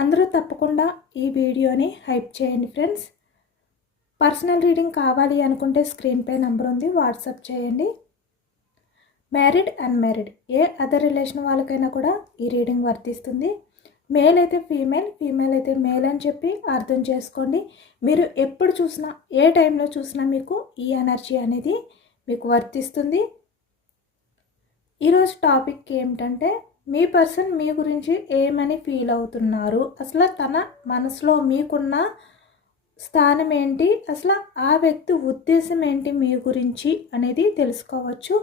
అందరూ తప్పకుండా ఈ వీడియోని హైప్ చేయండి ఫ్రెండ్స్. పర్సనల్ రీడింగ్ కావాలి అనుకుంటే స్క్రీన్పై నెంబర్ ఉంది వాట్సాప్ చేయండి. మ్యారీడ్ అన్మ్యారీడ్ ఏ అదర్ రిలేషన్ వాళ్ళకైనా కూడా ఈ రీడింగ్ వర్తిస్తుంది. మేల్ అయితే ఫీమేల్ ఫీమేల్ అయితే మేల్ అని చెప్పి అర్థం చేసుకోండి. మీరు ఎప్పుడు చూసినా ఏ టైంలో చూసినా మీకు ఈ ఎనర్జీ అనేది మీకు వర్తిస్తుంది. ఈరోజు టాపిక్ ఏమిటంటే మీ పర్సన్ మీ గురించి ఏమని ఫీల్ అవుతున్నారు? అసలు తన మనసులో మీకున్న స్థానం ఏంటి? అసలు ఆ వ్యక్తి ఉద్దేశం ఏంటి మీ గురించి అనేది తెలుసుకోవచ్చు.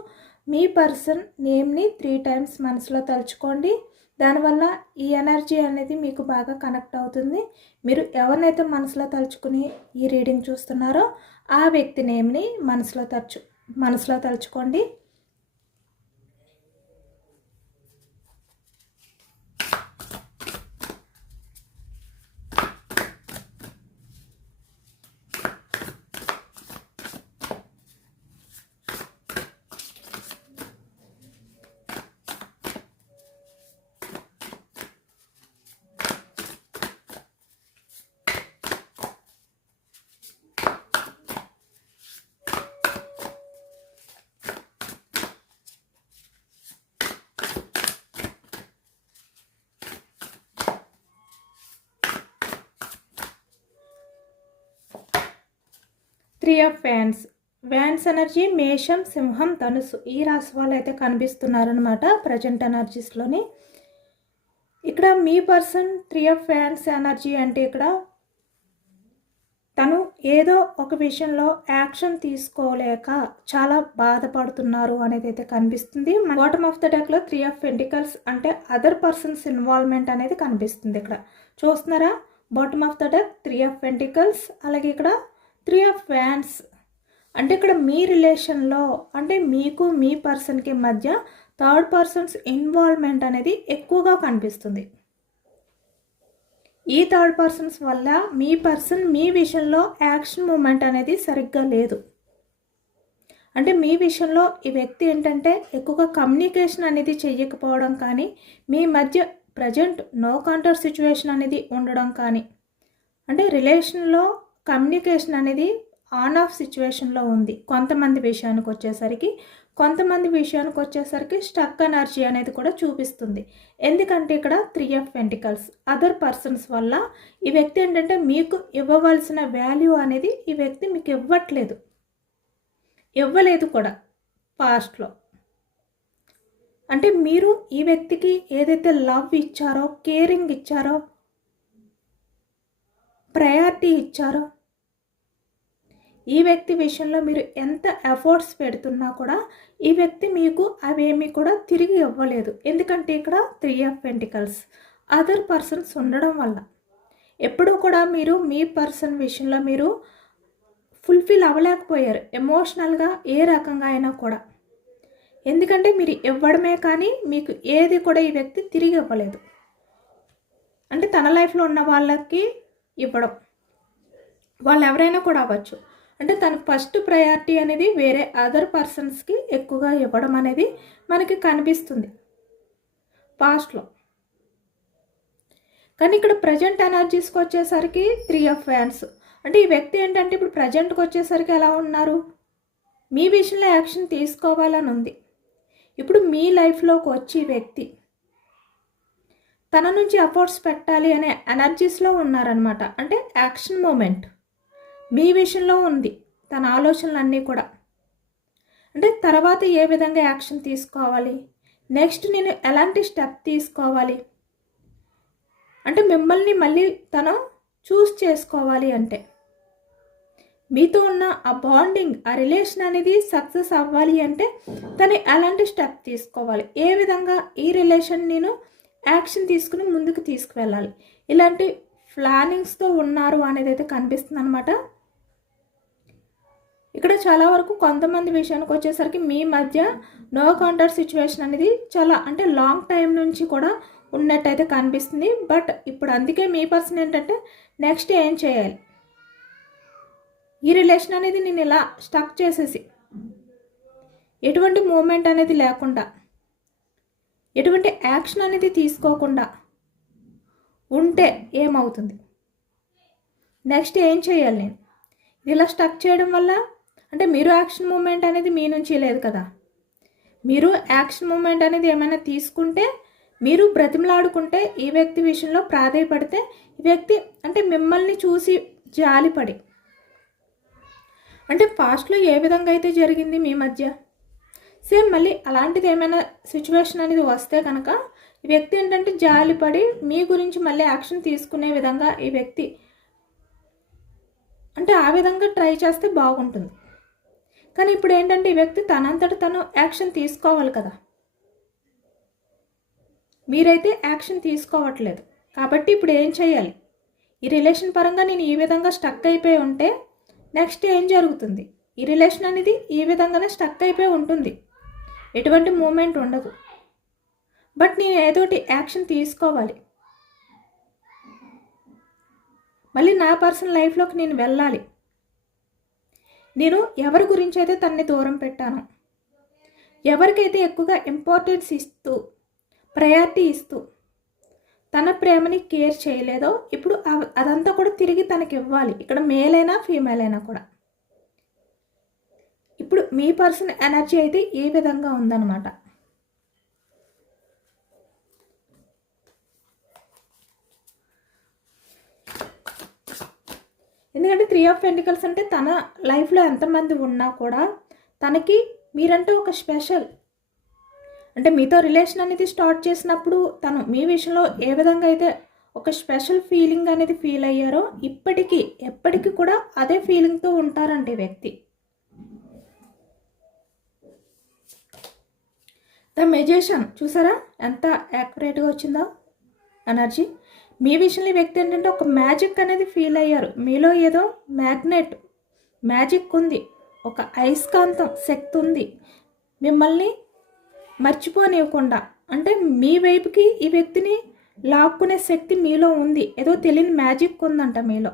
మీ పర్సన్ నేమ్ని త్రీ టైమ్స్ మనసులో తలుచుకోండి. దానివల్ల ఈ ఎనర్జీ అనేది మీకు బాగా కనెక్ట్ అవుతుంది. మీరు ఎవరినైతే మనసులో తలుచుకుని ఈ రీడింగ్ చూస్తున్నారో ఆ వ్యక్తి నేమ్ని మనసులో తలుచు మనసులో తలుచుకోండి. Three of fans wands energy మేషం సింహం ధనుసు ఈ రాశి వాళ్ళు అయితే కనిపిస్తున్నారనమాట ప్రజెంట్ ఎనర్జీస్లోని. ఇక్కడ మీ person three of fans energy అంటే ఇక్కడ తను ఏదో ఒక విషయంలో యాక్షన్ తీసుకోలేక చాలా బాధపడుతున్నారు అనేది అయితే కనిపిస్తుంది. బాటమ్ ఆఫ్ ద డెక్లో త్రీ ఆఫ్ పెంటికల్స్ అంటే అదర్ పర్సన్స్ ఇన్వాల్వ్మెంట్ అనేది కనిపిస్తుంది ఇక్కడ. చూస్తున్నారా? Bottom of the deck three of pentacles అలాగే ఇక్కడ త్రీ ఆఫ్ ఫ్యాన్స్ అంటే ఇక్కడ మీ రిలేషన్లో అంటే మీకు మీ పర్సన్కి మధ్య థర్డ్ పర్సన్స్ ఇన్వాల్వ్మెంట్ అనేది ఎక్కువగా కనిపిస్తుంది. ఈ థర్డ్ పర్సన్స్ వల్ల మీ పర్సన్ మీ విషయంలో యాక్షన్ మూమెంట్ అనేది సరిగ్గా లేదు. అంటే మీ విషయంలో ఈ వ్యక్తి ఏంటంటే ఎక్కువగా కమ్యూనికేషన్ అనేది చెయ్యకపోవడం కానీ మీ మధ్య ప్రజెంట్ నో కౌంటర్ సిచ్యువేషన్ అనేది ఉండడం కానీ అంటే రిలేషన్లో కమ్యూనికేషన్ అనేది ఆన్ ఆఫ్ సిచ్యువేషన్లో ఉంది. కొంతమంది విషయానికి వచ్చేసరికి కొంతమంది విషయానికి వచ్చేసరికి స్టక్ ఎనర్జీ అనేది కూడా చూపిస్తుంది. ఎందుకంటే ఇక్కడ three of pentacles other persons వల్ల ఈ వ్యక్తి ఏంటంటే మీకు ఇవ్వవలసిన వాల్యూ అనేది ఈ వ్యక్తి మీకు ఇవ్వట్లేదు. ఇవ్వలేదు కూడా పాస్ట్లో. అంటే మీరు ఈ వ్యక్తికి ఏదైతే లవ్ ఇచ్చారో కేరింగ్ ఇచ్చారో ప్రయారిటీ ఇచ్చారో. ఈ వ్యక్తి విషయంలో మీరు ఎంత ఎఫర్ట్స్ పెడుతున్నా కూడా ఈ వ్యక్తి మీకు అవేమీ కూడా తిరిగి ఇవ్వలేదు. ఎందుకంటే ఇక్కడ three of pentacles other persons ఉండడం వల్ల. ఎప్పుడూ కూడా మీరు మీ పర్సన్ విషయంలో మీరు ఫుల్ఫిల్ అవ్వలేకపోయారు. ఎమోషనల్గా ఏ రకంగా అయినా కూడా. ఎందుకంటే మీరు ఇవ్వడమే కానీ మీకు ఏది కూడా ఈ వ్యక్తి తిరిగి ఇవ్వలేదు. అంటే తన లైఫ్లో ఉన్న వాళ్ళకి ఇవ్వడం. వాళ్ళు ఎవరైనా కూడా అవ్వచ్చు. అంటే తన ఫస్ట్ ప్రయారిటీ అనేది వేరే అదర్ పర్సన్స్కి ఎక్కువగా ఇవ్వడం అనేది మనకి కనిపిస్తుంది. పాస్ట్లో. కానీ ఇక్కడ ప్రజెంట్ ఎనర్జీస్కి వచ్చేసరికి త్రీ ఆఫ్ ఫ్యాన్స్ అంటే ఈ వ్యక్తి ఏంటంటే ఇప్పుడు ప్రజెంట్కి వచ్చేసరికి ఎలా ఉన్నారు? మీ విషయంలో యాక్షన్ తీసుకోవాలని ఉంది. ఇప్పుడు మీ లైఫ్లోకి వచ్చి వ్యక్తి తన నుంచి ఎఫర్ట్స్ పెట్టాలి అనే ఎనర్జీస్లో ఉన్నారనమాట అంటే యాక్షన్ మూమెంట్. మీ విషయంలో ఉంది. తన ఆలోచనలన్నీ కూడా. అంటే తర్వాత ఏ విధంగా యాక్షన్ తీసుకోవాలి? నెక్స్ట్ నేను ఎలాంటి స్టెప్ తీసుకోవాలి? అంటే మిమ్మల్ని మళ్ళీ తను చూస్ చేసుకోవాలి అంటే. మీతో ఉన్న ఆ బాండింగ్ ఆ రిలేషన్ అనేది సక్సెస్ అవ్వాలి అంటే తను ఎలాంటి స్టెప్ తీసుకోవాలి? ఏ విధంగా ఈ రిలేషన్ నేను యాక్షన్ తీసుకుని ముందుకు తీసుకువెళ్ళాలి. ఇలాంటి ప్లానింగ్స్తో ఉన్నారు అనేది అయితే కనిపిస్తుంది అనమాట ఇక్కడ చాలా వరకు కొంతమంది విషయానికి వచ్చేసరికి మీ మధ్య నో కాంటాక్ట్ సిచ్యువేషన్ అనేది చాలా అంటే లాంగ్ టైం నుంచి కూడా ఉన్నట్టయితే కనిపిస్తుంది. బట్ ఇప్పుడు అందుకే మీ పర్సన్ ఏంటంటే నెక్స్ట్ ఏం చేయాలి? ఈ రిలేషన్ అనేది నేను ఇలా స్టక్ చేసేసి ఎటువంటి మూమెంట్ అనేది లేకుండా ఎటువంటి యాక్షన్ అనేది తీసుకోకుండా ఉంటే ఏమవుతుంది? నెక్స్ట్ ఏం చేయాలి నేను? ఇలా స్టక్ చేయడం వల్ల అంటే మీరు యాక్షన్ మూమెంట్ అనేది మీ నుంచి లేదు కదా. మీరు యాక్షన్ మూమెంట్ అనేది ఏమైనా తీసుకుంటే మీరు బ్రతిమలాడుకుంటే ఈ వ్యక్తి విషయంలో ప్రాధాయపడితే ఈ వ్యక్తి అంటే మిమ్మల్ని చూసి జాలిపడి. అంటే ఫాస్ట్లో ఏ విధంగా అయితే జరిగింది మీ మధ్య? సేమ్ మళ్ళీ అలాంటిది ఏమైనా సిచ్యువేషన్ అనేది వస్తే కనుక ఈ వ్యక్తి ఏంటంటే జాలిపడి మీ గురించి మళ్ళీ యాక్షన్ తీసుకునే విధంగా ఈ వ్యక్తి అంటే ఆ విధంగా ట్రై చేస్తే బాగుంటుంది. కానీ ఇప్పుడు ఏంటంటే ఈ వ్యక్తి తనంతట తను యాక్షన్ తీసుకోవాలి కదా. మీరైతే యాక్షన్ తీసుకోవట్లేదు. కాబట్టి ఇప్పుడు ఏం చేయాలి? ఈ రిలేషన్ పరంగా నేను ఈ విధంగా స్టక్ అయిపోయి ఉంటే నెక్స్ట్ ఏం జరుగుతుంది? ఈ రిలేషన్ అనేది ఈ విధంగానే స్టక్ అయిపోయి ఉంటుంది. ఎటువంటి మూమెంట్ ఉండదు. బట్ నేను ఏదోటి యాక్షన్ తీసుకోవాలి. మళ్ళీ నా పర్సనల్ లైఫ్లోకి నేను వెళ్ళాలి. నేను ఎవరి గురించి అయితే తన్ని దూరం పెట్టాను ఎవరికైతే ఎక్కువగా ఇంపార్టెన్స్ ఇస్తూ ప్రయారిటీ ఇస్తూ తన ప్రేమని కేర్ చేయలేదో ఇప్పుడు అదంతా కూడా తిరిగి తనకి ఇవ్వాలి. ఇక్కడ మేల్ అయినా ఫీమేల్ అయినా కూడా. మీ పర్సన్ ఎనర్జీ అయితే ఏ విధంగా ఉందన్నమాట. ఎందుకంటే త్రీ ఆఫ్ పెంటికల్స్ అంటే తన లైఫ్లో ఎంతమంది ఉన్నా కూడా తనకి మీరంటే ఒక స్పెషల్ అంటే మీతో రిలేషన్ అనేది స్టార్ట్ చేసినప్పుడు తను మీ విషయంలో ఏ విధంగా అయితే ఒక స్పెషల్ ఫీలింగ్ అనేది ఫీల్ అయ్యారో ఇప్పటికీ ఎప్పటికీ కూడా అదే ఫీలింగ్తో ఉంటారండి వ్యక్తి. The magician. చూసారా? ఎంత యాక్యురేట్గా వచ్చిందో ఎనర్జీ. మీ విషయంలో వ్యక్తి ఏంటంటే ఒక మ్యాజిక్ అనేది ఫీల్ అయ్యారు. మీలో ఏదో మ్యాగ్నెట్ మ్యాజిక్ ఉంది. ఒక అయస్కాంతం శక్తి ఉంది. మిమ్మల్ని మర్చిపోనివ్వకుండా అంటే మీ వైపుకి ఈ వ్యక్తిని లాక్కునే శక్తి మీలో ఉంది. ఏదో తెలియని మ్యాజిక్ ఉందంట మీలో.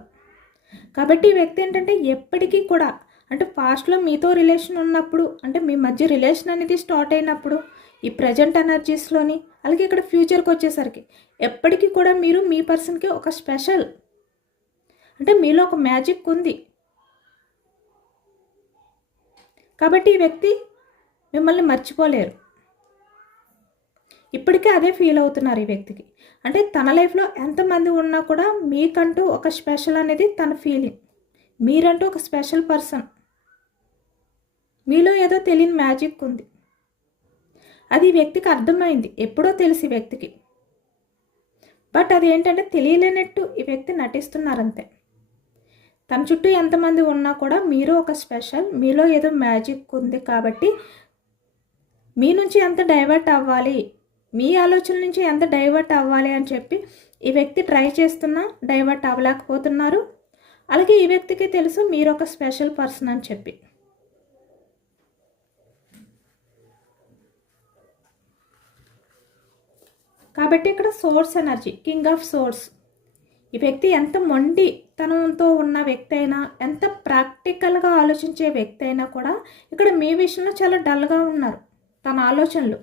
కాబట్టి ఈ వ్యక్తి ఏంటంటే ఎప్పటికీ కూడా అంటే పాస్ట్లో మీతో రిలేషన్ ఉన్నప్పుడు అంటే మీ మధ్య రిలేషన్ అనేది స్టార్ట్ అయినప్పుడు ఈ ప్రజెంట్ ఎనర్జీస్లోని అలాగే ఇక్కడ ఫ్యూచర్కి వచ్చేసరికి ఎప్పటికీ కూడా మీరు మీ పర్సన్కి ఒక స్పెషల్ అంటే మీలో ఒక మ్యాజిక్ ఉంది. కాబట్టి ఈ వ్యక్తి మిమ్మల్ని మర్చిపోలేరు. ఇప్పటికే అదే ఫీల్ అవుతున్నారు ఈ వ్యక్తికి. అంటే తన లైఫ్లో ఎంతమంది ఉన్నా కూడా మీకంటూ ఒక స్పెషల్ అనేది తన ఫీలింగ్ మీరంటూ ఒక స్పెషల్ పర్సన్ మీలో ఏదో తెలియని మ్యాజిక్ ఉంది. అది వ్యక్తికి అర్థమైంది. ఎప్పుడో తెలిసి వ్యక్తికి. బట్ అది ఏంటంటే తెలియలేనట్టు ఈ వ్యక్తి నటిస్తున్నారంతే. తన చుట్టూ ఎంతమంది ఉన్నా కూడా మీరు ఒక స్పెషల్ మీలో ఏదో మ్యాజిక్ ఉంది కాబట్టి మీ నుంచి ఎంత డైవర్ట్ అవ్వాలి మీ ఆలోచన నుంచి ఎంత డైవర్ట్ అవ్వాలి అని చెప్పి ఈ వ్యక్తి ట్రై చేస్తున్నా డైవర్ట్ అవ్వలేకపోతున్నారు. అలాగే ఈ వ్యక్తికి తెలుసు మీరు ఒక స్పెషల్ పర్సన్ అని చెప్పి. కాబట్టి ఇక్కడ swords energy king of swords ఈ వ్యక్తి ఎంత మొండి తనంతో ఉన్న వ్యక్తి అయినా ఎంత ప్రాక్టికల్గా ఆలోచించే వ్యక్తి అయినా కూడా ఇక్కడ మీ విషయంలో చాలా డల్గా ఉన్నారు తన ఆలోచనలు.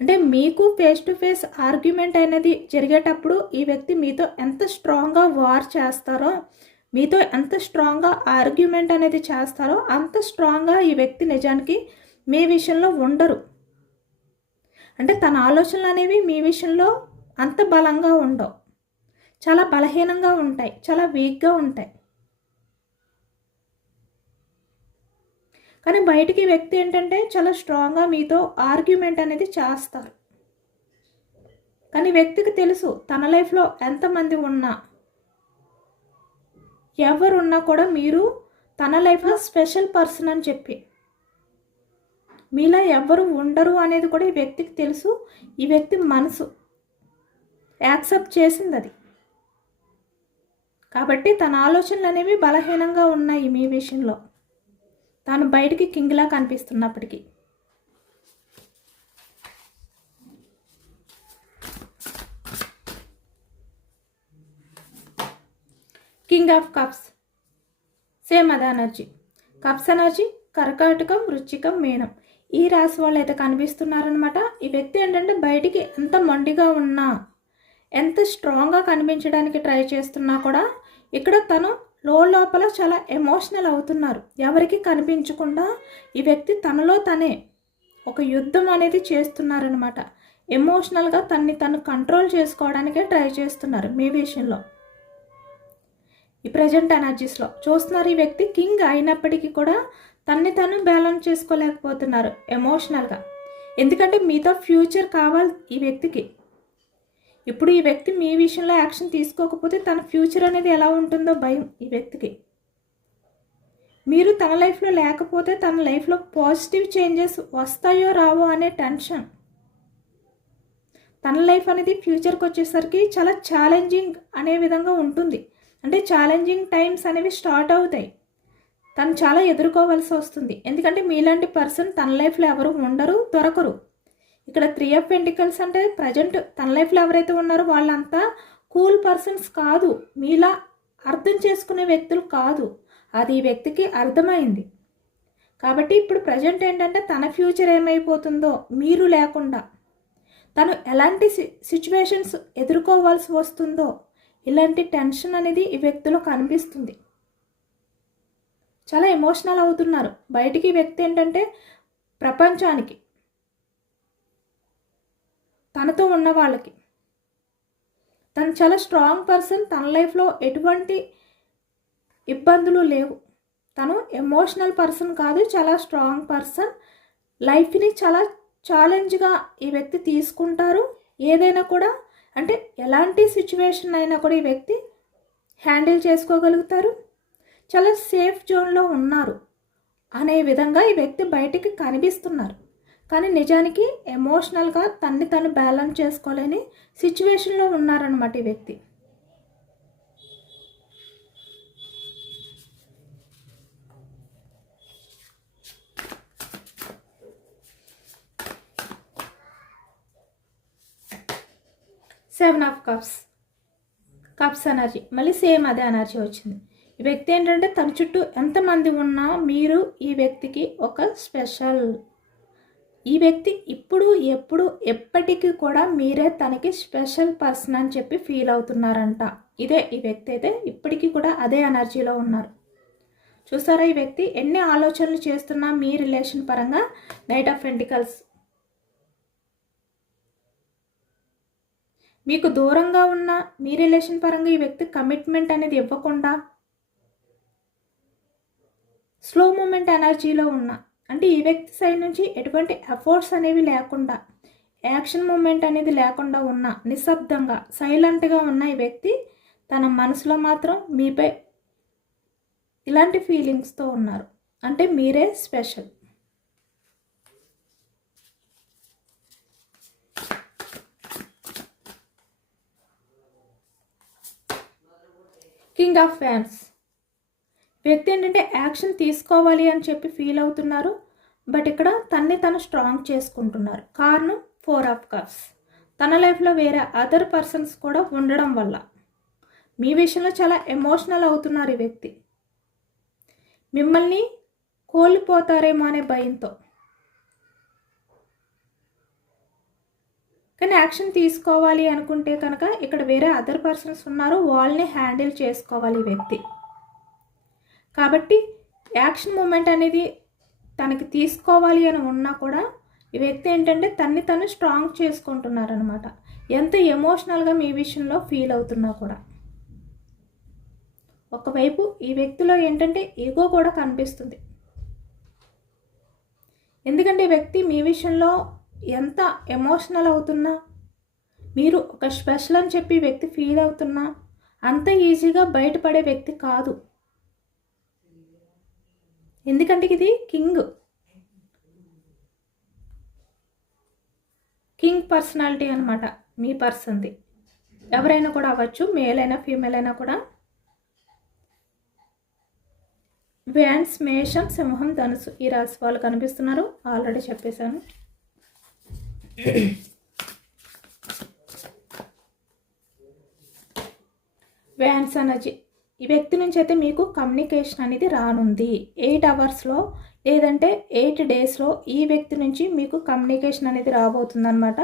అంటే మీకు ఫేస్ టు ఫేస్ ఆర్గ్యుమెంట్ అనేది జరిగేటప్పుడు ఈ వ్యక్తి మీతో ఎంత స్ట్రాంగ్గా వార్ చేస్తారో మీతో ఎంత స్ట్రాంగ్గా ఆర్గ్యుమెంట్ అనేది చేస్తారో అంత స్ట్రాంగ్గా ఈ వ్యక్తి నిజానికి మీ విషయంలో ఉండరు. అంటే తన ఆలోచనలు అనేవి మీ విషయంలో అంత బలంగా ఉండవు. చాలా బలహీనంగా ఉంటాయి. చాలా వీక్గా ఉంటాయి. కానీ బయటికి వ్యక్తి ఏంటంటే చాలా స్ట్రాంగ్గా మీతో ఆర్గ్యుమెంట్ అనేది చేస్తారు. కానీ వ్యక్తికి తెలుసు తన లైఫ్లో ఎంతమంది ఉన్నా ఎవరున్నా కూడా మీరు తన లైఫ్లో స్పెషల్ పర్సన్ అని చెప్పి మీలా ఎవ్వరు ఉండరు అనేది కూడా ఈ వ్యక్తికి తెలుసు. ఈ వ్యక్తి మనసు. యాక్సెప్ట్ చేసింది అది. కాబట్టి తన ఆలోచనలు అనేవి బలహీనంగా ఉన్నాయి మీ విషయంలో. తాను బయటికి కింగ్లా కనిపిస్తున్నప్పటికీ. King of cups. సేమ్ అదే ఎనర్జీ. కప్స్ ఎనర్జీ కర్కాటకం వృచ్చికం మేనం. ఈ రాశి వాళ్ళు అయితే కనిపిస్తున్నారనమాట ఈ వ్యక్తి ఏంటంటే బయటికి ఎంత మొండిగా ఉన్నా ఎంత స్ట్రాంగ్గా కనిపించడానికి ట్రై చేస్తున్నా కూడా ఇక్కడ తను లో లోపల చాలా ఎమోషనల్ అవుతున్నారు. ఎవరికి కనిపించకుండా ఈ వ్యక్తి తనలో తనే ఒక యుద్ధం అనేది చేస్తున్నారనమాట ఎమోషనల్గా తన్ని తను కంట్రోల్ చేసుకోవడానికే ట్రై చేస్తున్నారు మీ విషయంలో. ఈ ప్రజెంట్ ఎనర్జీస్లో చూస్తున్నారు ఈ వ్యక్తి కింగ్ అయినప్పటికీ కూడా తన్ని తను బ్యాలెన్స్ చేసుకోలేకపోతున్నారు ఎమోషనల్గా. ఎందుకంటే మీతో ఫ్యూచర్ కావాలి ఈ వ్యక్తికి. ఇప్పుడు ఈ వ్యక్తి మీ విషయంలో యాక్షన్ తీసుకోకపోతే తన ఫ్యూచర్ అనేది ఎలా ఉంటుందో భయం ఈ వ్యక్తికి. మీరు తన లైఫ్లో లేకపోతే తన లైఫ్లో పాజిటివ్ చేంజెస్ వస్తాయో రావో అనే టెన్షన్. తన లైఫ్ అనేది ఫ్యూచర్కి వచ్చేసరికి చాలా ఛాలెంజింగ్ అనే విధంగా ఉంటుంది. అంటే ఛాలెంజింగ్ టైమ్స్ అనేవి స్టార్ట్ అవుతాయి. తను చాలా ఎదుర్కోవాల్సి వస్తుంది. ఎందుకంటే మీలాంటి పర్సన్ తన లైఫ్లో ఎవరు ఉండరు దొరకరు. ఇక్కడ త్రీ ఆఫ్ పెంటికల్స్ అంటే ప్రజెంట్ తన లైఫ్లో ఎవరైతే ఉన్నారో వాళ్ళంతా కూల్ పర్సన్స్ కాదు. మీలా అర్థం చేసుకునే వ్యక్తులు కాదు. అది ఈ వ్యక్తికి అర్థమైంది. కాబట్టి ఇప్పుడు ప్రజెంట్ ఏంటంటే తన ఫ్యూచర్ ఏమైపోతుందో మీరు లేకుండా తను ఎలాంటి సిచ్యువేషన్స్ ఎదుర్కోవాల్సి వస్తుందో ఇలాంటి టెన్షన్ అనేది ఈ వ్యక్తిలో కనిపిస్తుంది. చాలా ఎమోషనల్ అవుతున్నారు. బయటికి వ్యక్తి ఏంటంటే ప్రపంచానికి తనతో ఉన్న వాళ్ళకి. తను చాలా స్ట్రాంగ్ పర్సన్ తన లైఫ్లో ఎటువంటి ఇబ్బందులు లేవు. తను ఎమోషనల్ పర్సన్ కాదు చాలా స్ట్రాంగ్ పర్సన్ లైఫ్ని చాలా ఛాలెంజ్గా ఈ వ్యక్తి తీసుకుంటారు. ఏదైనా కూడా అంటే ఎలాంటి సిచ్యువేషన్ అయినా కూడా ఈ వ్యక్తి హ్యాండిల్ చేసుకోగలుగుతారు. చాలా సేఫ్ జోన్లో ఉన్నారు అనే విధంగా ఈ వ్యక్తి బయటికి కనిపిస్తున్నారు. కానీ నిజానికి ఎమోషనల్గా తన్ని తను బ్యాలెన్స్ చేసుకోలేని సిచ్యువేషన్లో ఉన్నారనమాట ఈ వ్యక్తి. Seven of cups. Cups energy. మళ్ళీ సేమ్ అదే ఎనర్జీ వచ్చింది. ఈ వ్యక్తి ఏంటంటే తన చుట్టూ ఎంతమంది ఉన్నా మీరు ఈ వ్యక్తికి ఒక స్పెషల్. ఈ వ్యక్తి ఇప్పుడు ఎప్పుడు ఎప్పటికీ కూడా మీరే తనకి స్పెషల్ పర్సన్ అని చెప్పి ఫీల్ అవుతున్నారంట. ఇదే ఈ వ్యక్తి అయితే ఇప్పటికీ కూడా అదే ఎనర్జీలో ఉన్నారు. చూసారా ఈ వ్యక్తి ఎన్ని ఆలోచనలు చేస్తున్నా మీ రిలేషన్ పరంగా? నైట్ ఆఫ్ ఎంటికల్స్ మీకు దూరంగా ఉన్న మీ రిలేషన్ పరంగా ఈ వ్యక్తి కమిట్మెంట్ అనేది ఇవ్వకుండా స్లో మూమెంట్ ఎనర్జీలో ఉన్న అంటే ఈ వ్యక్తి సైడ్ నుంచి ఎటువంటి ఎఫర్ట్స్ అనేవి లేకుండా యాక్షన్ మూమెంట్ అనేది లేకుండా ఉన్న నిశ్శబ్దంగా సైలెంట్గా ఉన్న ఈ వ్యక్తి తన మనసులో మాత్రం మీపై ఇలాంటి ఫీలింగ్స్తో ఉన్నారు. అంటే మీరే స్పెషల్. King of fans. వ్యక్తి ఏంటంటే యాక్షన్ తీసుకోవాలి అని చెప్పి ఫీల్ అవుతున్నారు. బట్ ఇక్కడ తన్ని తను స్ట్రాంగ్ చేసుకుంటున్నారు. కారణం ఫోర్ ఆఫ్ కప్స్. తన లైఫ్లో వేరే అదర్ పర్సన్స్ కూడా ఉండడం వల్ల. మీ విషయంలో చాలా ఎమోషనల్ అవుతున్నారు ఈ వ్యక్తి. మిమ్మల్ని కోల్పోతారేమో అనే భయంతో. కానీ యాక్షన్ తీసుకోవాలి అనుకుంటే కనుక ఇక్కడ వేరే అదర్ పర్సన్స్ ఉన్నారు. వాళ్ళని హ్యాండిల్ చేసుకోవాలి ఈ వ్యక్తి. కాబట్టి యాక్షన్ మూమెంట్ అనేది తనకి తీసుకోవాలి అని ఉన్నా కూడా ఈ వ్యక్తి ఏంటంటే తన్ని తను స్ట్రాంగ్ చేసుకుంటున్నారనమాట ఎంత ఎమోషనల్గా మీ విషయంలో ఫీల్ అవుతున్నా కూడా. ఒకవైపు ఈ వ్యక్తిలో ఏంటంటే ఈగో కూడా కనిపిస్తుంది. ఎందుకంటే వ్యక్తి మీ విషయంలో ఎంత ఎమోషనల్ అవుతున్నా మీరు ఒక స్పెషల్ అని చెప్పి వ్యక్తి ఫీల్ అవుతున్నా అంత ఈజీగా బయటపడే వ్యక్తి కాదు. ఎందుకంటే ఇది కింగ్. కింగ్ పర్సనాలిటీ అనమాట మీ పర్సన్ది. ఎవరైనా కూడా అవ్వచ్చు మేల్ అయినా ఫీమేల్ అయినా కూడా. వ్యాన్స్ మేషం సింహం ధనుసు ఈ రాశి వాళ్ళు కనిపిస్తున్నారు. ఆల్రెడీ చెప్పేశాను. Wands energy. ఈ వ్యక్తి నుంచి అయితే మీకు కమ్యూనికేషన్ అనేది రానుంది. ఎయిట్ అవర్స్లో లేదంటే ఎయిట్ డేస్లో ఈ వ్యక్తి నుంచి మీకు కమ్యూనికేషన్ అనేది రాబోతుందన్నమాట.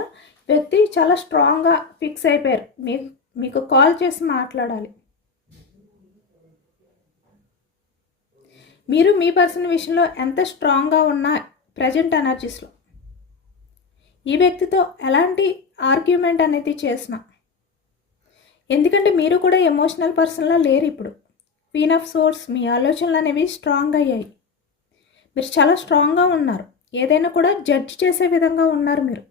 వ్యక్తి చాలా స్ట్రాంగ్గా ఫిక్స్ అయిపోయారు. మీకు మీకు కాల్ చేసి మాట్లాడాలి. మీరు మీ పర్సన్ విషయంలో ఎంత స్ట్రాంగ్గా ఉన్నా ప్రజెంట్ ఎనర్జీస్లో ఈ వ్యక్తితో ఎలాంటి ఆర్గ్యుమెంట్ అనేది చేసిన ఎందుకంటే మీరు కూడా ఎమోషనల్ పర్సన్లా లేరు ఇప్పుడు. క్వీన్ ఆఫ్ సోర్స్ మీ ఆలోచనలు అనేవి స్ట్రాంగ్ అయ్యాయి. మీరు చాలా స్ట్రాంగ్గా ఉన్నారు. ఏదైనా కూడా జడ్జ్ చేసే విధంగా ఉన్నారు మీరు.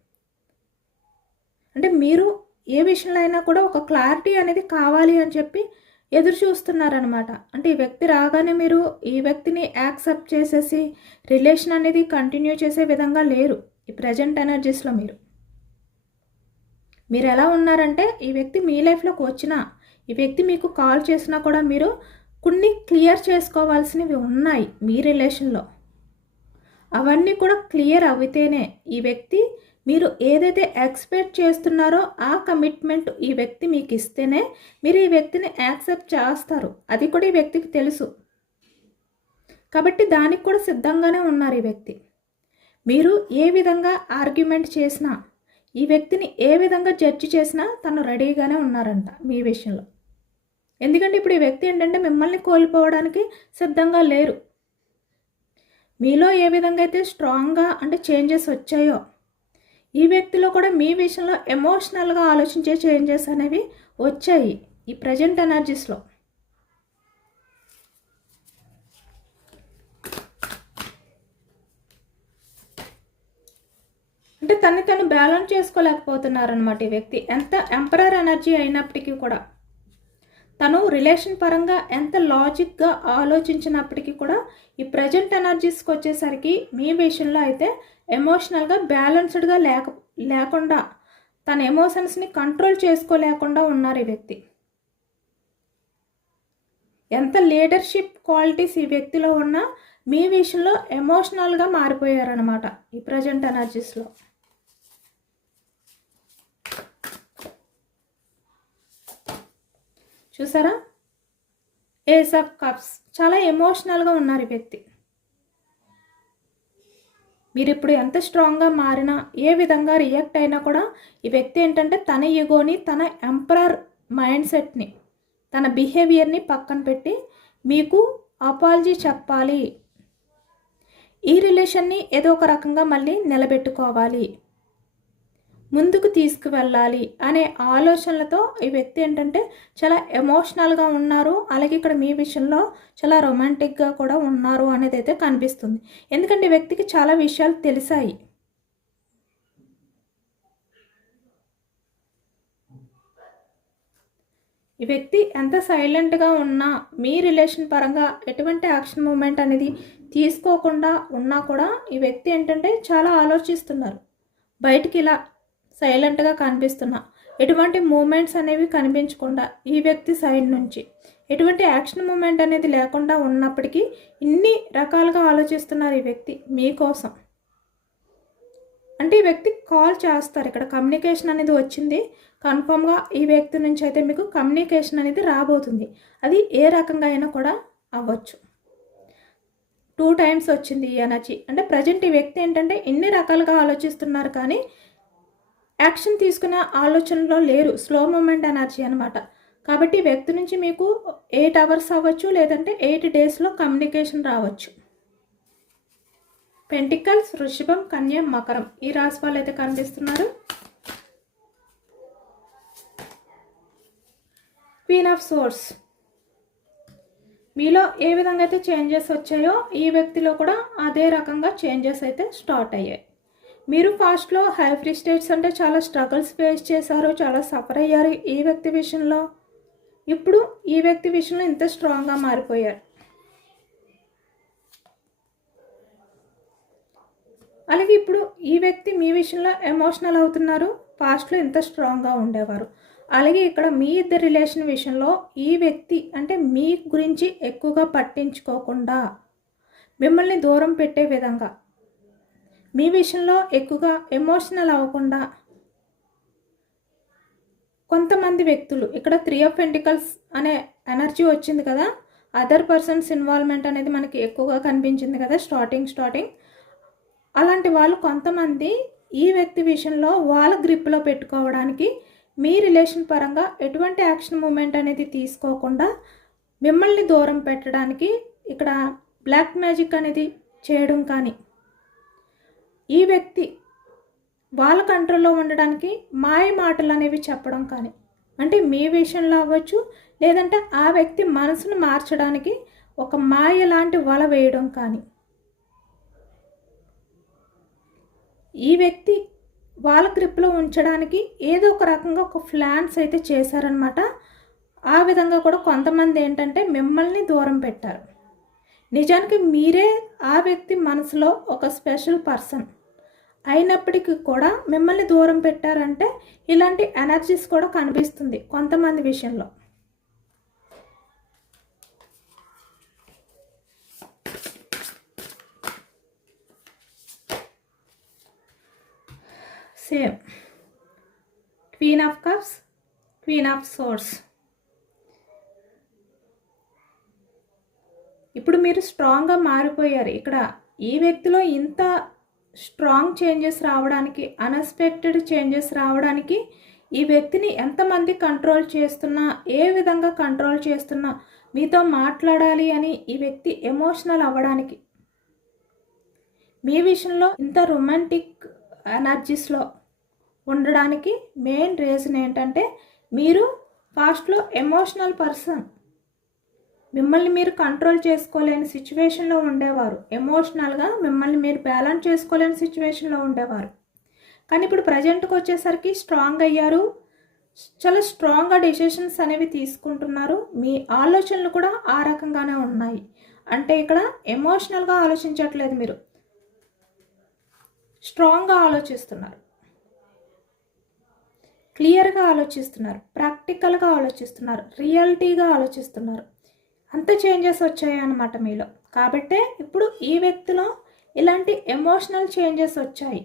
అంటే మీరు ఏ విషయంలో అయినా కూడా ఒక క్లారిటీ అనేది కావాలి అని చెప్పి ఎదురు చూస్తున్నారనమాట అంటే ఈ వ్యక్తి రాగానే మీరు ఈ వ్యక్తిని యాక్సెప్ట్ చేసేసి రిలేషన్ అనేది కంటిన్యూ చేసే విధంగా లేరు. ఈ ప్రజెంట్ ఎనర్జీస్లో మీరు. మీరు ఎలా ఉన్నారంటే ఈ వ్యక్తి మీ లైఫ్లోకి వచ్చినా ఈ వ్యక్తి మీకు కాల్ చేసినా కూడా మీరు కొన్ని క్లియర్ చేసుకోవాల్సినవి ఉన్నాయి మీ రిలేషన్లో. అవన్నీ కూడా క్లియర్ అవుతేనే ఈ వ్యక్తి మీరు ఏదైతే ఎక్స్పెక్ట్ చేస్తున్నారో ఆ కమిట్మెంట్ ఈ వ్యక్తి మీకు ఇస్తేనే మీరు ఈ వ్యక్తిని యాక్సెప్ట్ చేస్తారు. అది కూడా ఈ వ్యక్తికి తెలుసు. కాబట్టి దానికి కూడా సిద్ధంగానే ఉన్నారు ఈ వ్యక్తి. మీరు ఏ విధంగా ఆర్గ్యుమెంట్ చేసినా ఈ వ్యక్తిని ఏ విధంగా జడ్జి చేసినా తను రెడీగానే ఉన్నారంట మీ విషయంలో. ఎందుకంటే ఇప్పుడు ఈ వ్యక్తి ఏంటంటే మిమ్మల్ని కోల్పోవడానికి సిద్ధంగా లేరు. మీలో ఏ విధంగా అయితే స్ట్రాంగ్గా అంటే చేంజెస్ వచ్చాయో ఈ వ్యక్తిలో కూడా మీ విషయంలో ఎమోషనల్గా ఆలోచించే చేంజెస్ అనేవి వచ్చాయి ఈ ప్రజెంట్ ఎనర్జీస్లో. అంటే తన్ని తను బ్యాలెన్స్ చేసుకోలేకపోతున్నారనమాట ఈ వ్యక్తి. ఎంత ఎంపరర్ ఎనర్జీ అయినప్పటికీ కూడా. తను రిలేషన్ పరంగా ఎంత లాజిక్గా ఆలోచించినప్పటికీ కూడా ఈ ప్రజెంట్ ఎనర్జీస్కి వచ్చేసరికి మీ విషయంలో అయితే ఎమోషనల్గా బ్యాలెన్స్డ్గా లేక లేకుండా తన ఎమోషన్స్ని కంట్రోల్ చేసుకోలేకుండా ఉన్నారు ఈ వ్యక్తి. ఎంత లీడర్షిప్ క్వాలిటీస్ ఈ వ్యక్తిలో ఉన్నా మీ విషయంలో ఎమోషనల్గా మారిపోయారనమాట ఈ ప్రజెంట్ ఎనర్జీస్లో. చూసారా? ఏస్ ఆఫ్ కప్స్ చాలా ఎమోషనల్గా ఉన్నారు ఈ వ్యక్తి. మీరు ఇప్పుడు ఎంత స్ట్రాంగ్గా మారినా ఏ విధంగా రియాక్ట్ అయినా కూడా ఈ వ్యక్తి ఏంటంటే తన ఈగోని తన ఎంపరర్ మైండ్ సెట్ని తన బిహేవియర్ని పక్కన పెట్టి మీకు అపాలజీ చెప్పాలి. ఈ రిలేషన్ని ఏదో ఒక రకంగా మళ్ళీ నిలబెట్టుకోవాలి. ముందుకు తీసుకువెళ్ళాలి అనే ఆలోచనలతో ఈ వ్యక్తి ఏంటంటే చాలా ఎమోషనల్గా ఉన్నారు. అలాగే ఇక్కడ మీ విషయంలో చాలా రొమాంటిక్గా కూడా ఉన్నారు అనేది అయితే కనిపిస్తుంది. ఎందుకంటే ఈ వ్యక్తికి చాలా విషయాలు తెలిసాయి. ఈ వ్యక్తి ఎంత సైలెంట్గా ఉన్నా మీ రిలేషన్ పరంగా ఎటువంటి యాక్షన్ మూమెంట్ అనేది తీసుకోకుండా ఉన్నా కూడా ఈ వ్యక్తి ఏంటంటే చాలా ఆలోచిస్తున్నారు. బయటికి ఇలా సైలెంట్గా కనిపిస్తున్నా. ఎటువంటి మూమెంట్స్ అనేవి కనిపించకుండా ఈ వ్యక్తి సైడ్ నుంచి. ఎటువంటి యాక్షన్ మూమెంట్ అనేది లేకుండా ఉన్నప్పటికీ ఇన్ని రకాలుగా ఆలోచిస్తున్నారు ఈ వ్యక్తి మీకోసం. అంటే ఈ వ్యక్తి కాల్ చేస్తారు. ఇక్కడ కమ్యూనికేషన్ అనేది వచ్చింది. కన్ఫామ్గా ఈ వ్యక్తి నుంచి అయితే మీకు కమ్యూనికేషన్ అనేది రాబోతుంది. అది ఏ రకంగా అయినా కూడా అవ్వచ్చు. టూ టైమ్స్ వచ్చింది ఈ ఎనర్జీ. అంటే ప్రజెంట్ ఈ వ్యక్తి ఏంటంటే ఎన్ని రకాలుగా ఆలోచిస్తున్నారు కానీ యాక్షన్ తీసుకున్న ఆలోచనలో లేరు. స్లో మూమెంట్ ఎనర్జీ అనమాట కాబట్టి వ్యక్తి నుంచి మీకు ఎయిట్ అవర్స్ అవ్వచ్చు లేదంటే ఎయిట్ డేస్లో కమ్యూనికేషన్ రావచ్చు. పెంటికల్స్ వృషభం కన్య మకరం. ఈ రాశి వాళ్ళు అయితే కనిపిస్తున్నారు. క్వీన్ ఆఫ్ సోర్స్ మీలో ఏ విధంగా అయితే చేంజెస్ వచ్చాయో ఈ వ్యక్తిలో కూడా అదే రకంగా చేంజెస్ అయితే స్టార్ట్ అయ్యాయి. మీరు ఫాస్ట్లో హై ఫ్రీ స్టేట్స్ అంటే చాలా స్ట్రగుల్స్ ఫేస్ చేశారు చాలా సఫర్ అయ్యారు ఈ వ్యక్తి విషయంలో. ఇప్పుడు ఈ వ్యక్తి విషయంలో ఇంత స్ట్రాంగ్గా మారిపోయారు. అలాగే ఇప్పుడు ఈ వ్యక్తి మీ విషయంలో ఎమోషనల్ అవుతున్నారు పాస్ట్లో ఇంత స్ట్రాంగ్గా ఉండేవారు. అలాగే ఇక్కడ మీ ఇద్దరి రిలేషన్ విషయంలో ఈ వ్యక్తి అంటే మీ గురించి ఎక్కువగా పట్టించుకోకుండా మిమ్మల్ని దూరం పెట్టే విధంగా మీ విషయంలో ఎక్కువగా ఎమోషనల్ అవ్వకుండా కొంతమంది వ్యక్తులు ఇక్కడ త్రీ ఆఫ్ పెంటికల్స్ అనే ఎనర్జీ వచ్చింది కదా అదర్ పర్సన్స్ ఇన్వాల్వ్మెంట్ అనేది మనకి ఎక్కువగా కనిపించింది కదా స్టార్టింగ్ స్టార్టింగ్ అలాంటి వాళ్ళు కొంతమంది ఈ వ్యక్తి విషయంలో వాళ్ళ గ్రిప్లో పెట్టుకోవడానికి మీ రిలేషన్ పరంగా ఎటువంటి యాక్షన్ మూమెంట్ అనేది తీసుకోకుండా మిమ్మల్ని దూరం పెట్టడానికి ఇక్కడ బ్లాక్ మ్యాజిక్ అనేది చేయడం కానీ ఈ వ్యక్తి వాళ్ళ కంట్రోల్లో ఉండడానికి మాయ మాటలు అనేవి చెప్పడం కానీ అంటే మీ విషయంలో అవ్వచ్చు లేదంటే ఆ వ్యక్తి మనసును మార్చడానికి ఒక మాయ లాంటి వల వేయడం కానీ. ఈ వ్యక్తి వాళ్ళ గ్రిప్లో ఉంచడానికి ఏదో ఒక రకంగా ఒక ప్లాన్స్ అయితే చేశారనమాట ఆ విధంగా కూడా కొంతమంది ఏంటంటే మిమ్మల్ని దూరం పెట్టారు. నిజానికి మీరే ఆ వ్యక్తి మనసులో ఒక స్పెషల్ పర్సన్. అయినప్పటికీ కూడా మిమ్మల్ని దూరం పెట్టారంటే ఇలాంటి ఎనర్జీస్ కూడా కనిపిస్తుంది కొంతమంది విషయంలో. Same queen of cups queen of swords ఇప్పుడు మీరు స్ట్రాంగ్గా మారిపోయారు. ఇక్కడ ఈ వ్యక్తిలో ఇంత స్ట్రాంగ్ చేంజెస్ రావడానికి అన్ఎక్స్పెక్టెడ్ చేంజెస్ రావడానికి ఈ వ్యక్తిని ఎంతమంది కంట్రోల్ చేస్తున్నా ఏ విధంగా కంట్రోల్ చేస్తున్నా మీతో మాట్లాడాలి అని ఈ వ్యక్తి ఎమోషనల్ అవ్వడానికి. మీ విషయంలో ఇంత రొమాంటిక్ ఎనర్జీస్లో ఉండడానికి మెయిన్ రీజన్ ఏంటంటే మీరు ఫాస్ట్లో ఎమోషనల్ పర్సన్. మిమ్మల్ని మీరు కంట్రోల్ చేసుకోలేని సిచ్యువేషన్లో ఉండేవారు. ఎమోషనల్గా మిమ్మల్ని మీరు బ్యాలెన్స్ చేసుకోలేని సిచ్యువేషన్లో ఉండేవారు. కానీ ఇప్పుడు ప్రజెంట్కి వచ్చేసరికి స్ట్రాంగ్ అయ్యారు. చాలా స్ట్రాంగ్గా డెసిషన్స్ అనేవి తీసుకుంటున్నారు. మీ ఆలోచనలు కూడా ఆ రకంగానే ఉన్నాయి. అంటే ఇక్కడ ఎమోషనల్గా ఆలోచించట్లేదు మీరు. స్ట్రాంగ్గా ఆలోచిస్తున్నారు. క్లియర్గా ఆలోచిస్తున్నారు. ప్రాక్టికల్గా ఆలోచిస్తున్నారు. రియాలిటీగా ఆలోచిస్తున్నారు. అంత చేంజెస్ వచ్చాయన్నమాట మీలో. కాబట్టే ఇప్పుడు ఈ వ్యక్తిలో ఇలాంటి ఎమోషనల్ చేంజెస్ వచ్చాయి.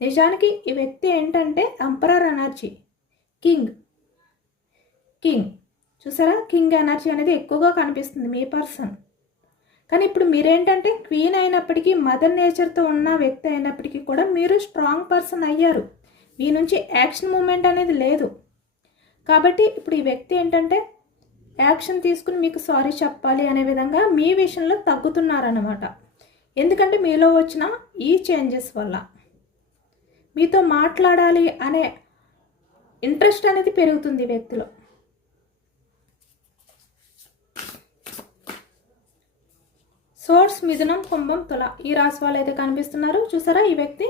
నిజానికి ఈ వ్యక్తి ఏంటంటే అంపరర్ ఎనర్జీ కింగ్. కింగ్. చూసారా? కింగ్ ఎనర్జీ అనేది ఎక్కువగా కనిపిస్తుంది మీ పర్సన్. కానీ ఇప్పుడు మీరేంటంటే క్వీన్ అయినప్పటికీ మదర్ నేచర్తో ఉన్న వ్యక్తి అయినప్పటికీ కూడా మీరు స్ట్రాంగ్ పర్సన్ అయ్యారు. మీ నుంచి యాక్షన్ మూమెంట్ అనేది లేదు. కాబట్టి ఇప్పుడు ఈ వ్యక్తి ఏంటంటే యాక్షన్ తీసుకుని మీకు సారీ చెప్పాలి అనే విధంగా మీ విషయంలో తగ్గుతున్నారనమాట ఎందుకంటే మీలో వచ్చిన ఈ చేంజెస్ వల్ల. మీతో మాట్లాడాలి అనే ఇంట్రెస్ట్ అనేది పెరుగుతుంది ఈ వ్యక్తిలో. సోర్స్ మిథునం కుంభం తుల ఈ రాశి వాళ్ళు అయితే కనిపిస్తున్నారు. చూసారా? ఈ వ్యక్తి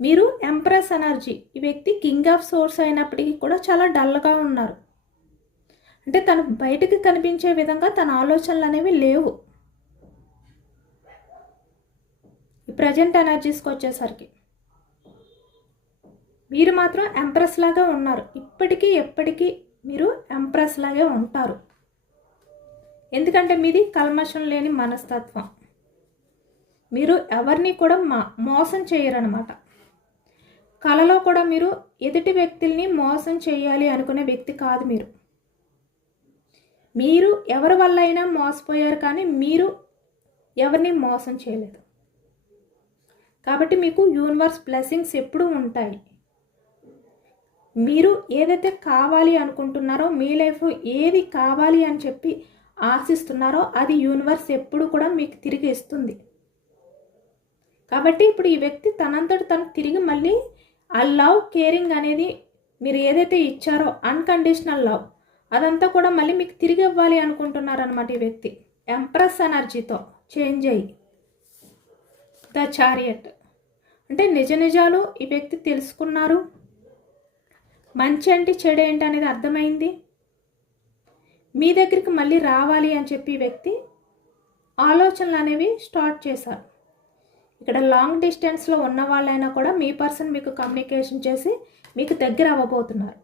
మీరు ఎంప్రెస్ ఎనర్జీ. ఈ వ్యక్తి కింగ్ ఆఫ్ సోర్స్ అయినప్పటికీ కూడా చాలా డల్గా ఉన్నారు. అంటే తను బయటికి కనిపించే విధంగా తన ఆలోచనలు అనేవి లేవు. ఈ ప్రజెంట్ ఎనర్జీస్కి వచ్చేసరికి. మీరు మాత్రం ఎంప్రెస్ లాగా ఉన్నారు. ఇప్పటికీ ఎప్పటికీ మీరు ఎంప్రెస్ లాగే ఉంటారు. ఎందుకంటే మీది కల్మషం లేని మనస్తత్వం. మీరు ఎవరిని కూడా మా మోసం చేయరనమాట కళలో కూడా మీరు ఎదుటి వ్యక్తుల్ని మోసం చేయాలి అనుకునే వ్యక్తి కాదు మీరు. మీరు ఎవరి వల్ల అయినా మోసపోయారు కానీ మీరు ఎవరిని మోసం చేయలేదు. కాబట్టి మీకు యూనివర్స్ బ్లెస్సింగ్స్ ఎప్పుడూ ఉంటాయి. మీరు ఏదైతే కావాలి అనుకుంటున్నారో మీ లైఫ్ ఏది కావాలి అని చెప్పి ఆశిస్తున్నారో అది యూనివర్స్ ఎప్పుడు కూడా మీకు తిరిగి ఇస్తుంది. కాబట్టి ఇప్పుడు ఈ వ్యక్తి తనంతటి తను తిరిగి మళ్ళీ ఆ లవ్ కేరింగ్ అనేది మీరు ఏదైతే ఇచ్చారో అన్కండిషనల్ లవ్ అదంతా కూడా మళ్ళీ మీకు తిరిగి ఇవ్వాలి అనుకుంటున్నారనమాట ఈ వ్యక్తి. ఎంప్రెస్ ఎనర్జీతో చేంజ్ అయ్యి. ద చారియట్ అంటే నిజ నిజాలు ఈ వ్యక్తి తెలుసుకున్నారు. మంచి అంటే చెడు ఏంటి అనేది అర్థమైంది. మీ దగ్గరికి మళ్ళీ రావాలి అని చెప్పి వ్యక్తి ఆలోచనలు అనేవి స్టార్ట్ చేశారు. ఇక్కడ లాంగ్ డిస్టెన్స్లో ఉన్న వాళ్ళైనా కూడా మీ పర్సన్ మీకు కమ్యూనికేషన్ చేసి మీకు దగ్గర అవ్వబోతున్నారు.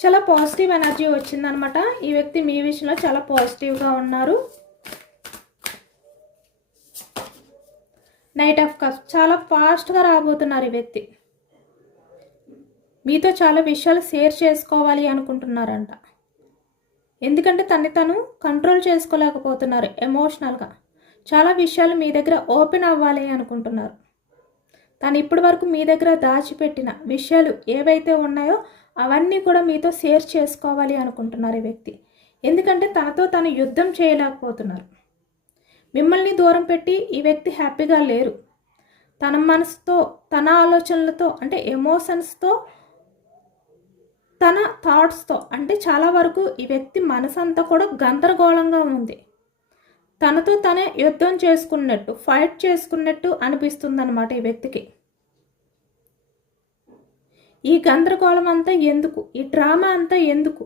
చాలా పాజిటివ్ ఎనర్జీ వచ్చిందనమాట. ఈ వ్యక్తి మీ విషయంలో చాలా పాజిటివ్గా ఉన్నారు. నైట్ ఆఫ్ కప్ చాలా ఫాస్ట్గా రాబోతున్నారు ఈ వ్యక్తి. మీతో చాలా విషయాలు షేర్ చేసుకోవాలి అనుకుంటున్నారంట. ఎందుకంటే తన్ని తను కంట్రోల్ చేసుకోలేకపోతున్నారు ఎమోషనల్గా చాలా విషయాలు మీ దగ్గర ఓపెన్ అవ్వాలి అనుకుంటున్నారు. తను ఇప్పటి వరకు మీ దగ్గర దాచిపెట్టిన విషయాలు ఏవైతే ఉన్నాయో అవన్నీ కూడా మీతో షేర్ చేసుకోవాలి అనుకుంటున్నారు ఈ వ్యక్తి. ఎందుకంటే తనతో తను యుద్ధం చేయలేకపోతున్నారు. మిమ్మల్ని దూరం పెట్టి ఈ వ్యక్తి హ్యాపీగా లేరు. తన మనసుతో తన ఆలోచనలతో అంటే ఎమోషన్స్తో తన థాట్స్తో అంటే చాలా వరకు ఈ వ్యక్తి మనసంతా కూడా గందరగోళంగా ఉంది. తనతో తనే యుద్ధం చేసుకున్నట్టు ఫైట్ చేసుకున్నట్టు అనిపిస్తుంది అనమాట ఈ వ్యక్తికి. ఈ గందరగోళం అంతా ఎందుకు? ఈ డ్రామా అంతా ఎందుకు?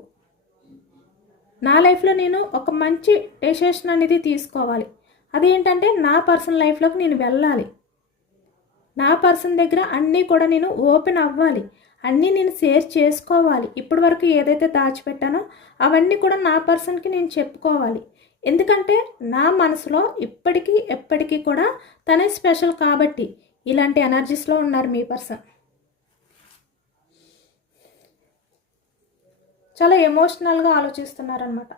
నా లైఫ్లో నేను ఒక మంచి డెసిషన్ అనేది తీసుకోవాలి. అదేంటంటే నా పర్సనల్ లైఫ్లోకి నేను వెళ్ళాలి. నా పర్సన్ దగ్గర అన్నీ కూడా నేను ఓపెన్ అవ్వాలి. అన్నీ నేను షేర్ చేసుకోవాలి. ఇప్పటి వరకు ఏదైతే దాచిపెట్టానో అవన్నీ కూడా నా పర్సన్కి నేను చెప్పుకోవాలి. ఎందుకంటే నా మనసులో ఇప్పటికీ ఎప్పటికీ కూడా తనే స్పెషల్ కాబట్టి ఇలాంటి ఎనర్జీస్లో ఉన్నారు మీ పర్సన్. చాలా ఎమోషనల్గా ఆలోచిస్తున్నారనమాట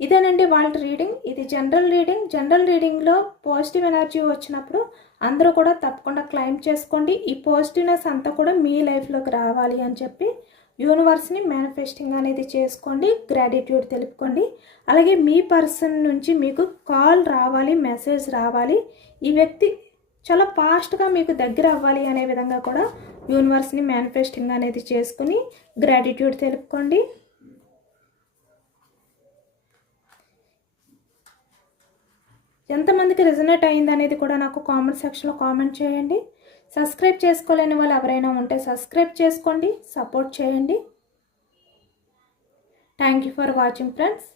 ఇదేనండి వాళ్ళ రీడింగ్ ఇది జనరల్ రీడింగ్ జనరల్ రీడింగ్లో పాజిటివ్ ఎనర్జీ వచ్చినప్పుడు అందరూ కూడా తప్పకుండా క్లైమ్ చేసుకోండి. ఈ పాజిటివ్నెస్ అంతా కూడా మీ లైఫ్లోకి రావాలి అని చెప్పి యూనివర్స్ని మేనిఫెస్టింగ్ అనేది చేసుకోండి. గ్రాటిట్యూడ్ తెలుపుకోండి. అలాగే మీ పర్సన్ నుంచి మీకు కాల్ రావాలి మెసేజ్ రావాలి. ఈ వ్యక్తి చాలా ఫాస్ట్గా మీకు దగ్గర అవ్వాలి అనే విధంగా కూడా యూనివర్స్ని మేనిఫెస్టింగ్ అనేది చేసుకుని గ్రాటిట్యూడ్ తెలుపుకోండి. ఎంతమందికి రిజనేట్ అయింది అనేది కూడా నాకు కామెంట్ సెక్షన్లో కామెంట్ చేయండి. సబ్స్క్రైబ్ చేసుకోలేని వాళ్ళు ఎవరైనా ఉంటే సబ్స్క్రైబ్ చేసుకోండి సపోర్ట్ చేయండి. Thank you for watching friends